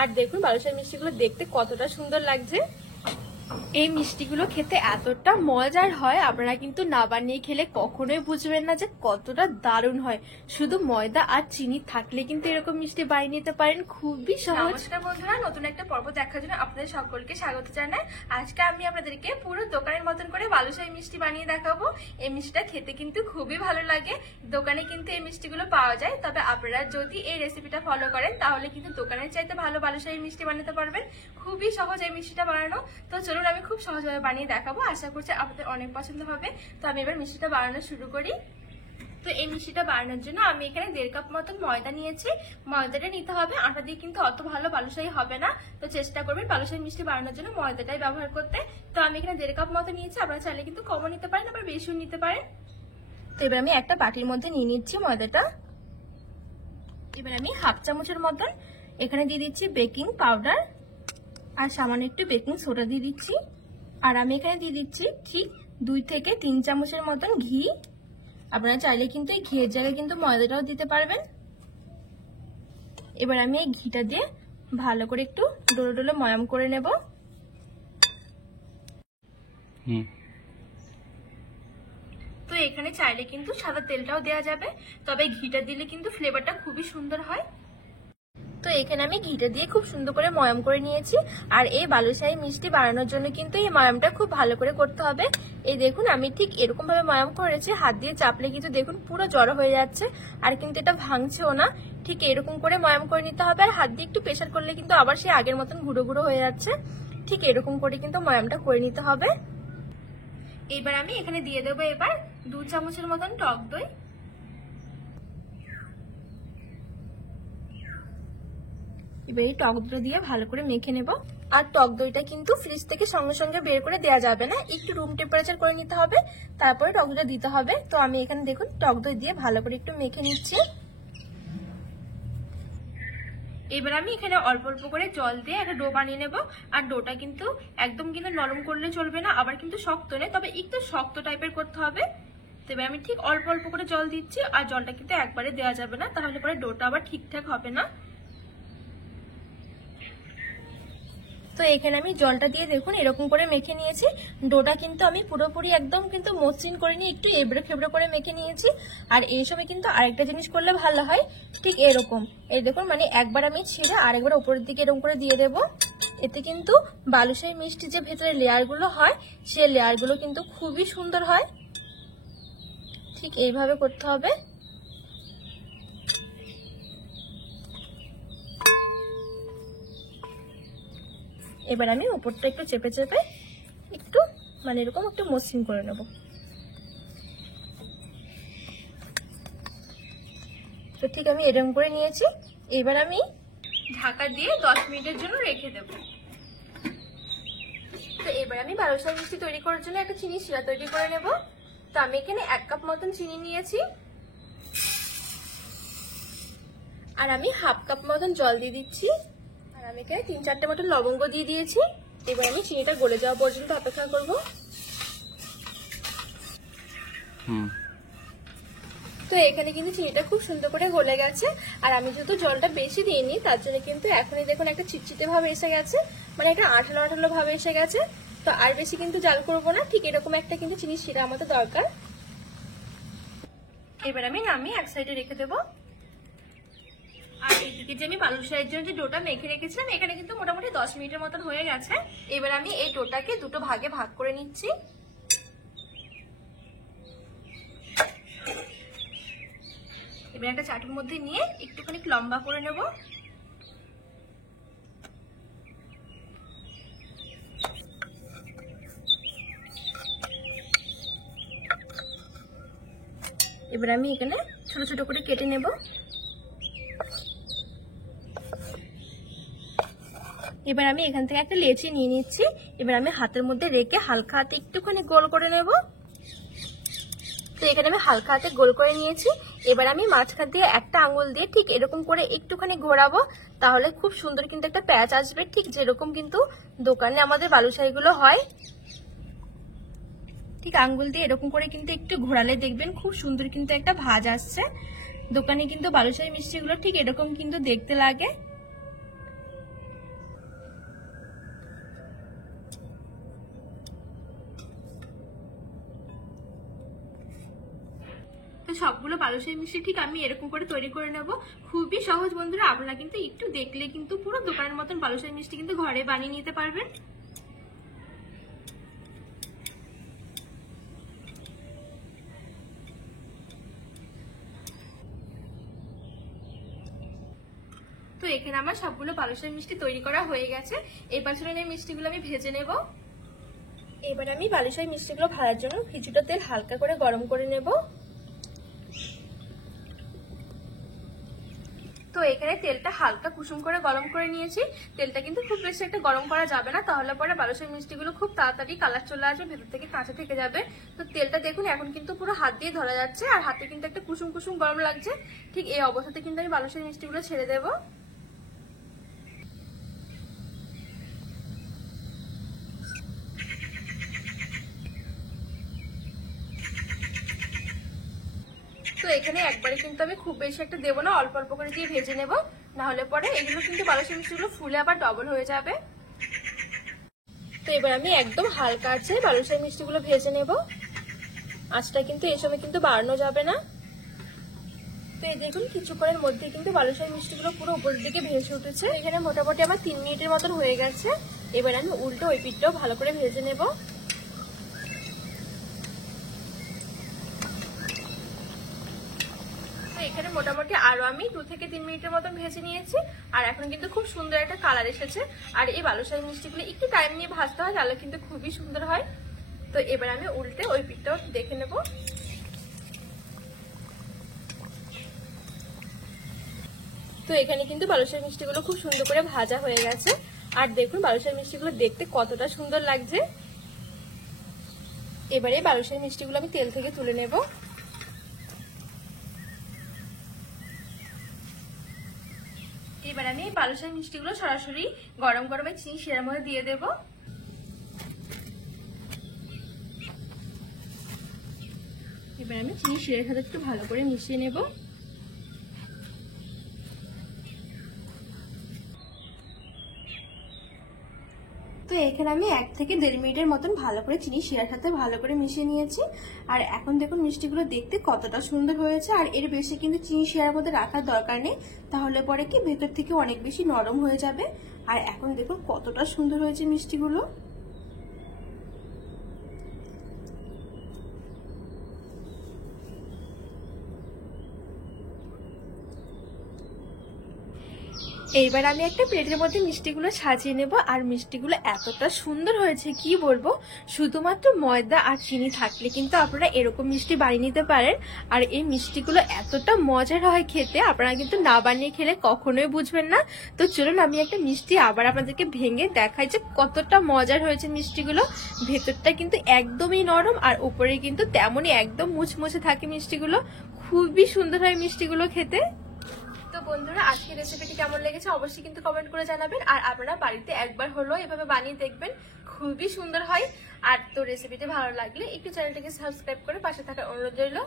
আর দেখুন বালুশাহী মিষ্টিগুলো দেখতে কতটা সুন্দর লাগছে। এই মিষ্টিগুলো খেতে এতটা মজার হয়, আপনারা কিন্তু না বানিয়ে খেলে কখনোই বুঝবেন না যে কতটা দারুণ হয়। শুধু ময়দা আর চিনি থাকলে কিন্তু এরকম মিষ্টি বানিয়ে নিতে পারেন, খুবই সহজ। নমস্কার বন্ধুরা, নতুন একটা পর্ব দেখার জন্য আপনাদের সকলকে স্বাগত জানাই। আজকে আমি আপনাদেরকে পুরো দোকানের মতন করে বালুশাহী মিষ্টি বানিয়ে দেখাবো। এই মিষ্টিটা খেতে কিন্তু খুবই ভালো লাগে। দোকানে কিন্তু এই মিষ্টিগুলো পাওয়া যায়, তবে আপনারা যদি এই রেসিপিটা ফলো করেন তাহলে কিন্তু দোকানের চাইতে ভালো বালুশাহী মিষ্টি বানাতে পারবেন। খুবই সহজ এই মিষ্টিটা বানানো। তো চলুন আমি খুব সহজভাবে বানিয়ে দেখাবো, আশা করছি আপনাদের অনেক পছন্দ হবে। তো আমি এবার মিষ্টিটা বানানো শুরু করি। তো এই মিষ্টিটা বানানোর জন্য আমি এখানে 1.5 কাপ মতন ময়দা নিয়েছি। ময়দাটা নিতে হবে, আটা দিয়ে কিন্তু অত ভালো বালুশাহী হবে না। তো চেষ্টা করবেন বালুশাহী মিষ্টি বানানোর জন্য ময়দাটাই ব্যবহার করতে। তো আমি এখানে 1.5 কাপ মতো নিয়েছি, আপনারা চাইলে কিন্তু কমও নিতে পারেন, আবার বেশিও নিতে পারেন। তো এবার আমি একটা বাটির মধ্যে নিয়ে নিচ্ছি ময়দাটা। এবার আমি 1/2 চামচের মতন এখানে দিয়ে দিচ্ছি বেকিং পাউডার, আর সামান্য একটু বেকিং সোডা দিয়ে দিচ্ছি। আর আমি এখানে দিয়ে দিচ্ছি ঠিক 2 থেকে 3 চামচের মতন ঘি। আপনারা চাইলে কিন্তু এই ঘিয়ের জায়গায় কিন্তু ময়দাটাও দিতে পারবেন। এবার আমি এই ঘিটা দিয়ে ভালো করে একটু ডোলো ডোলো ময়াম করে নেব। তো এখানে চাইলে কিন্তু সাদা তেলটাও দেওয়া যাবে, তবে ঘিটা দিলে কিন্তু ফ্লেভারটা খুবই সুন্দর হয়। তো এখানে আমি ঘিটা দিয়ে খুব সুন্দর করে ময়াম করে নিয়েছি। আর এই বালুশাহী মিষ্টি বানানোর জন্য কিন্তু এই ময়ামটা খুব ভালো করে করতে হবে। এই দেখুন আমি ঠিক এরকম ভাবে ময়াম করেছি, হাত দিয়ে চাপলে কিন্তু দেখুন পুরো জড়ো হয়ে যাচ্ছে, আর কিন্তু এটা ভাঙছেও না। ঠিক এরকম করে ময়াম করে নিতে হবে। আর হাত দিয়ে একটু প্রেসার করলে কিন্তু আবার সেই আগের মতন গুঁড়ো গুঁড়ো হয়ে যাচ্ছে। ঠিক এরকম করে কিন্তু ময়ামটা করে নিতে হবে। এবার আমি এখানে দিয়ে দেবো এবার 2 চামচের মতন টক দই। এবার এই টক দই দিয়ে ভালো করে মেখে নেব। আর টক দইটা কিন্তু ফ্রিজ থেকে সঙ্গে সঙ্গে বের করে দেওয়া যাবে না, একটু রুম টেম্পারেচার করে নিতে হবে, তারপরে টক দইটা দিতে হবে। তো আমি এখানে দেখুন টক দই দিয়ে ভালো করে একটু মেখে নিচ্ছি। এবার আমি এখানে অল্প অল্প করে জল দিয়ে একটা ডো বানিয়ে নেব। আর ডোটা কিন্তু একদম কিন্তু নরম করলে চলবে না, আবার কিন্তু শক্ত নেই, তবে একটু শক্ত টাইপের করতে হবে। তো এবার আমি ঠিক অল্প অল্প করে জল দিচ্ছি, আর জলটা কিন্তু একবারে দেওয়া যাবে না, তাহলে পরে ডোটা আবার ঠিকঠাক হবে না। তো এখানে আমি জলটা দিয়ে দেখুন এরকম করে মেখে নিয়েছি। ডোটা কিন্তু আমি পুরোপুরি একদম কিন্তু মসৃণ করে নিয়ে একটু এবড়ো খেবড়ো করে মেখে নিয়েছি। আর এই সময় কিন্তু আরেকটা জিনিস করলে ভালো হয়, ঠিক এরকম এই দেখুন মানে একবার আমি ছিঁড়ে আরেকবার উপরের দিকে এরকম করে দিয়ে দেবো। এতে কিন্তু বালুশাহী মিষ্টি যে ভেতরে লেয়ারগুলো হয় সেই লেয়ারগুলো কিন্তু খুবই সুন্দর হয়। ঠিক এইভাবে করতে হবে। এবার আমি উপরটা একটু চেপে চেপে একটু মানে এরকম একটু মসৃণ করে নেব। তো ঠিক আমি এরকম করে নিয়েছি। এবার আমি ঢাকা দিয়ে 10 মিনিটের জন্য রেখে দেব। তো এবার আমি বালুশাহী মিষ্টি তৈরি করার জন্য একটা চিনি শিরা তৈরি করে নেব। তো আমি এখানে 1 কাপ মতন চিনি নিয়েছি, আর আমি 1/2 কাপ মতন জল দিয়ে দিচ্ছি। আর আমি এখানে 3-4টে মতন লবঙ্গ দিয়ে দিয়েছি। এবার আমি চিনিটা গলে যাওয়া পর্যন্ত অপেক্ষা করব। তো এখানে কিন্তু চিনিটা খুব সুন্দর করে গলে গেছে। আর আমি যেহেতু জলটা বেশি দিইনি তার জন্য কিন্তু এখনই দেখুন একটা চিটচিটে ভাব এসে গেছে, মানে একটা আঠালো আঠালো ভাব এসে গেছে। তো আর বেশি কিন্তু জাল করবো না, ঠিক এরকম একটা কিন্তু চিনির শিরা আমাদের দরকার। এবার আমি নামিয়ে এক সাইডে রেখে দেবো। আর এদিকে যে আমি বালুশাহীর জন্য যে ডোটা মেখে রেখেছিলাম এখানে কিন্তু মোটামুটি 10 মিনিটের মতন হয়ে গেছে। এবার আমি এই ডোটাকে দুটো ভাগে ভাগ করে নিচ্ছি। এবার একটা চাটুর মধ্যে নিয়ে একটুখানি লম্বা করে নেব। এবার আমি এখানে ছোট ছোট করে কেটে নেব। এবার আমি এখান থেকে একটা লেচি নিয়ে নিচ্ছি। এবার আমি হাতের মধ্যে রেখে হালকা হাতে একটুখানি গোল করে নেব। তো এখানে আমি হালকা হাতে গোল করে নিয়েছি। এবার আমি মাঝখান দিয়ে একটা আঙুল দিয়ে ঠিক এরকম করে একটুখানি ঘোরাবো, তাহলে খুব সুন্দর কিন্তু একটা প্যাচ আসবে, ঠিক যেরকম কিন্তু দোকানে আমাদের বালুশাহীগুলো হয়। ঠিক আঙ্গুল দিয়ে এরকম করে কিন্তু একটু ঘোরালে দেখবেন খুব সুন্দর কিন্তু একটা ভাঁজ আসছে। দোকানে কিন্তু বালুশাহী মিষ্টিগুলো ঠিক এরকম কিন্তু দেখতে লাগে। সবগুলো বালুশাহী মিষ্টি ঠিক আমি এরকম করে তৈরি করে নেব। খুবই সহজ বন্ধুরা, আপনারা কিন্তু একটু দেখলে কিন্তু পুরো দোকানের মতন বালুশাহী মিষ্টি কিন্তু ঘরে বানিয়ে নিতে পারবেন। তো এখানে আমার সবগুলো বালুশাহী মিষ্টি তৈরি করা হয়ে গেছে। এবার চলুন এই মিষ্টিগুলো আমি ভেজে নেব। এবার আমি বালুশাহী মিষ্টিগুলো ভাজার জন্য কিছুটা তেল হালকা করে গরম করে নেব। তো এখানে তেলটা হালকা কুসুম করে গরম করে নিয়েছি। তেলটা কিন্তু খুব বেশি একটা গরম করা যাবে না, তাহলে পরে বালুশাহী মিষ্টিগুলো খুব তাড়াতাড়ি কালার চলে আসবে, ভেতর থেকে কাঁচা থেকে যাবে। তো তেলটা দেখুন এখন কিন্তু পুরো হাত দিয়ে ধরা যাচ্ছে, আর হাতে কিন্তু একটা কুসুম কুসুম গরম লাগছে। ঠিক এই অবস্থাতে কিন্তু আমি বালুশাহী মিষ্টিগুলো ছেড়ে দেবো। তো এখানে একবারে কিন্তু আমি খুব বেশি একটা দেবো না, অল্প অল্প করে দিয়ে ভেজে নেব, না হলে পরে এগুলো কিন্তু বালুশাহী মিষ্টিগুলো ফুলে আবার ডবল হয়ে যাবে। তো এবার আমি একদম হালকা আছে বালুশাহী মিষ্টিগুলো ভেজে নেব। আঁচটা কিন্তু এই সময় কিন্তু বাড়ানো যাবে না। তো এই দেখুন কিছুক্ষণের মধ্যে কিন্তু বালুশাহী মিষ্টিগুলো পুরো উপরের দিকে ভেসে উঠেছে। এখানে মোটামুটি আমার 3 মিনিটের মতন হয়ে গেছে। এবার আমি উল্টো ওই পিঠটাও ভালো করে ভেজে নেব। এখানে মোটামুটি আরো আমি 2 থেকে 3 মিনিটের মতন ভেজে নিয়েছি, আর এখন কিন্তু খুব সুন্দর একটা কালার এসেছে। আর এই বালুশাহী মিষ্টিগুলো একটু টাইম নিয়ে ভাজতে হয়, তাহলে কিন্তু খুবই সুন্দর হয়। তো এবার আমি উল্টে ওই পিঠটাও দেখে নেব। তো এখানে কিন্তু বালুশাহী মিষ্টিগুলো খুব সুন্দর করে ভাজা হয়ে গেছে, আর দেখুন বালুশাহী মিষ্টিগুলো দেখতে কতটা সুন্দর লাগছে। এবারে বালুশাহী মিষ্টিগুলো আমি তেল থেকে তুলে নেব। এবার আমি বালুশাহী মিষ্টিগুলো সরাসরি গরম গরমে চিনি শিরার মধ্যে দিয়ে দেব। এবার আমি চিনি শিরার সাথে একটু ভালো করে মিশিয়ে নেব। তো এখানে আমি 1 থেকে 1.5 মিনিটের মতন ভালো করে চিনি শিরার সাথে ভালো করে মিশিয়ে নিয়েছি। আর এখন দেখুন মিষ্টিগুলো দেখতে কতটা সুন্দর হয়েছে। আর এর বেশি কিন্তু চিনি শিরার মধ্যে রাখার দরকার নেই, তাহলে পরে কি ভেতর থেকে অনেক বেশি নরম হয়ে যাবে। আর এখন দেখুন কতটা সুন্দর হয়েছে মিষ্টিগুলো। এইবার আমি একটা প্লেটের মধ্যে মিষ্টিগুলো সাজিয়ে নেব। আর মিষ্টিগুলো এতটা সুন্দর হয়েছে কি বলবো, শুধুমাত্র ময়দা আর চিনি থাকলে কিন্তু আপনারা এরকম মিষ্টি বানিয়ে নিতে পারেন। আর এই মিষ্টিগুলো এতটা মজার হয় খেতে, আপনারা কিন্তু না বানিয়ে খেলে কখনোই বুঝবেন না। তো চলুন আমি একটা মিষ্টি আবার আপনাদেরকে ভেঙে দেখাই যে কতটা মজার হয়েছে মিষ্টিগুলো। ভেতরটা কিন্তু একদমই নরম, আর উপরে কিন্তু তেমনই একদম মুচমুচে থাকে মিষ্টিগুলো। খুবই সুন্দর হয় মিষ্টিগুলো খেতে। তো বন্ধুরা আজকের রেসিপিটি কেমন লেগেছে অবশ্যই কিন্তু কমেন্ট করে জানাবেন। আর আপনারা বাড়িতে একবার হলেও এভাবে বানিয়ে দেখবেন, খুবই সুন্দর হয়। আর তো রেসিপিটি ভালো লাগলে একটু চ্যানেলটিকে সাবস্ক্রাইব করে পাশে থাকার অনুরোধ রইল।